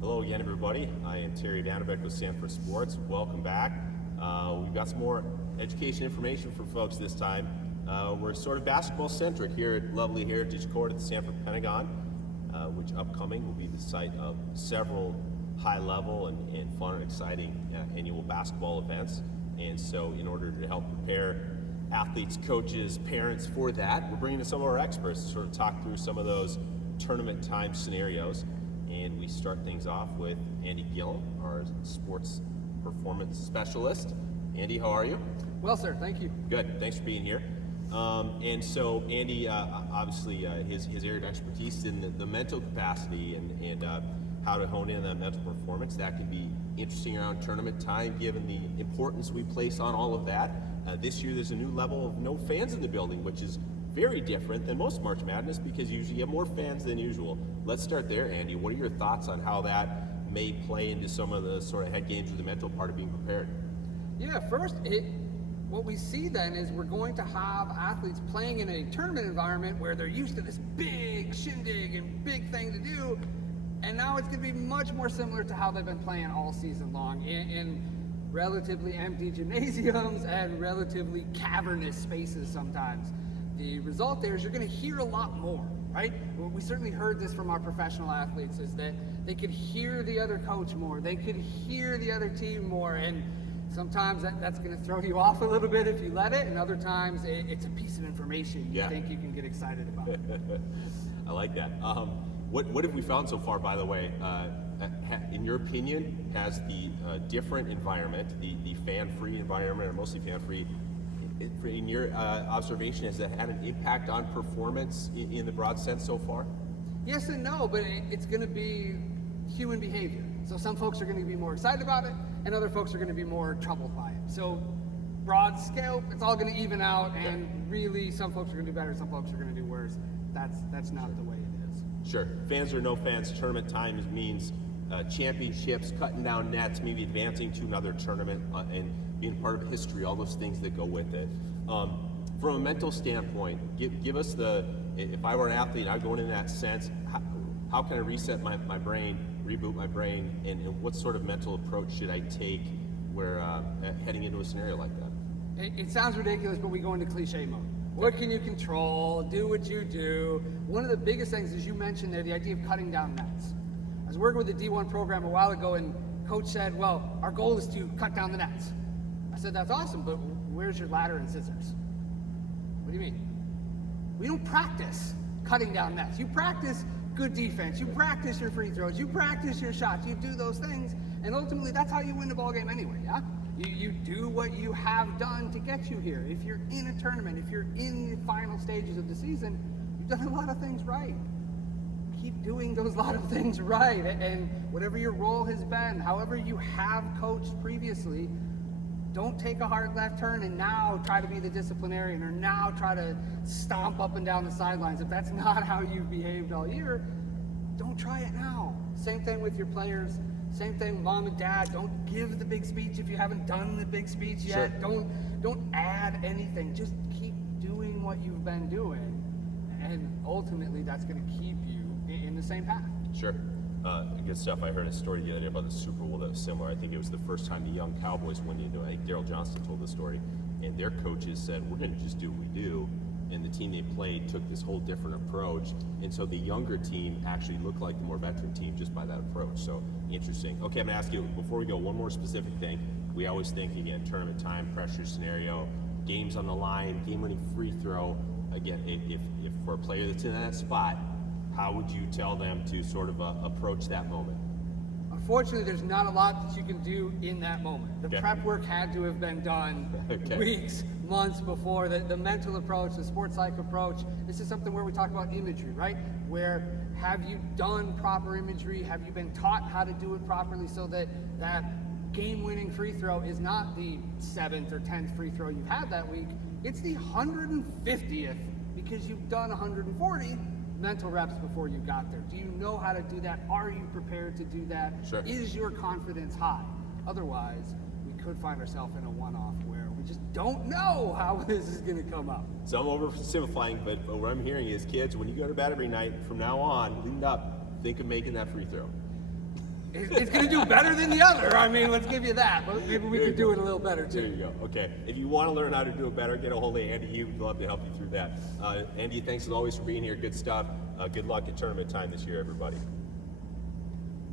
Hello again, everybody. I am Terry Vanderbeck with Sanford Sports. Welcome back. We've got some more education information for folks this time. We're sort of basketball-centric here at lovely Heritage Court at the Sanford Pentagon, which upcoming will be the site of several high-level and fun and exciting annual basketball events. And so in order to help prepare athletes, coaches, parents for that, we're bringing in some of our experts to sort of talk through some of those tournament time scenarios. And we start things off with Andy Gillham, our sports performance specialist. Andy, how are you? Well, sir, thank you. Good, thanks for being here. And so Andy, obviously his area of expertise in the mental capacity and how to hone in on that mental performance. That could be interesting around tournament time, given the importance we place on all of that. This year there's a new level of no fans in the building, which is very different than most March Madness because usually you have more fans than usual. Let's start there, Andy. What are your thoughts on how that may play into some of the sort of head games or the mental part of being prepared? Yeah, first, what we see then is we're going to have athletes playing in a tournament environment where they're used to this big shindig and big thing to do, and now it's going to be much more similar to how they've been playing all season long in relatively empty gymnasiums and relatively cavernous spaces sometimes. The result there is you're going to hear a lot more, right? We certainly heard this from our professional athletes, is that they could hear the other coach more, they could hear the other team more, and sometimes that's going to throw you off a little bit if you let it, and other times it's a piece of information you think you can get excited about. I like that. What have we found so far, by the way? In your opinion, has the different environment, the fan-free environment, or mostly fan-free, in your observation, has it had an impact on performance in the broad sense so far? Yes and no, but it's going to be human behavior. So some folks are going to be more excited about it, and other folks are going to be more troubled by it. So broad scale, it's all going to even out, and really some folks are going to do better, some folks are going to do worse. That's not the way it is. Sure. Fans or no fans, tournament time means championships, cutting down nets, maybe advancing to another tournament, and being part of history, all those things that go with it. From a mental standpoint, give us if I were an athlete, I'd go in that sense, how can I reset my brain, reboot my brain, and what sort of mental approach should I take where heading into a scenario like that? It sounds ridiculous, but we go into cliche mode. What can you control? Do what you do. One of the biggest things, as you mentioned there, the idea of cutting down nets. I was working with a D1 program a while ago, and coach said, well, our goal is to cut down the nets. I said, that's awesome, but where's your ladder and scissors? What do you mean? We don't practice cutting down nets. You practice good defense. You practice your free throws. You practice your shots. You do those things, and ultimately that's how you win the ball game anyway, yeah? You do what you have done to get you here. If you're in a tournament, if you're in the final stages of the season, you've done a lot of things right. Keep doing those lot of things right, and whatever your role has been, however you have coached previously, don't take a hard left turn and now try to be the disciplinarian or now try to stomp up and down the sidelines. If that's not how you've behaved all year, don't try it now. Same thing with your players. Same thing, mom and dad. Don't give the big speech if you haven't done the big speech yet. Sure. Don't add anything. Just keep doing what you've been doing, and ultimately that's going to keep you in the same path. Sure. Good stuff. I heard a story the other day about the Super Bowl that was similar. I think it was the first time the young Cowboys went into it. I think Daryl Johnston told the story, and their coaches said, we're going to just do what we do. And the team they played took this whole different approach. And so the younger team actually looked like the more veteran team just by that approach. So interesting. Okay, I'm going to ask you, before we go, one more specific thing. We always think, again, tournament time, pressure scenario, games on the line, game-winning free throw. Again, if for a player that's in that spot, how would you tell them to sort of approach that moment? Unfortunately, there's not a lot that you can do in that moment. The prep work had to have been done weeks, months before. The mental approach, the sports psych approach, this is something where we talk about imagery, right? Where have you done proper imagery? Have you been taught how to do it properly so that that game-winning free throw is not the 7th or 10th free throw you've had that week, it's the 150th because you've done 140 mental reps before you got there. Do you know how to do that? Are you prepared to do that? Sure. Is your confidence high? Otherwise, we could find ourselves in a one-off where we just don't know how this is going to come up. So I'm oversimplifying, but what I'm hearing is, kids, when you go to bed every night from now on, lead up, think of making that free throw. It's going to do better than the other. I mean, let's give you that. But maybe we can do it a little better There too. you go. Okay. If you want to learn how to do it better, get a hold of Andy. He would love to help you through that. Andy, thanks as always for being here. Good stuff. Good luck at tournament time this year, everybody.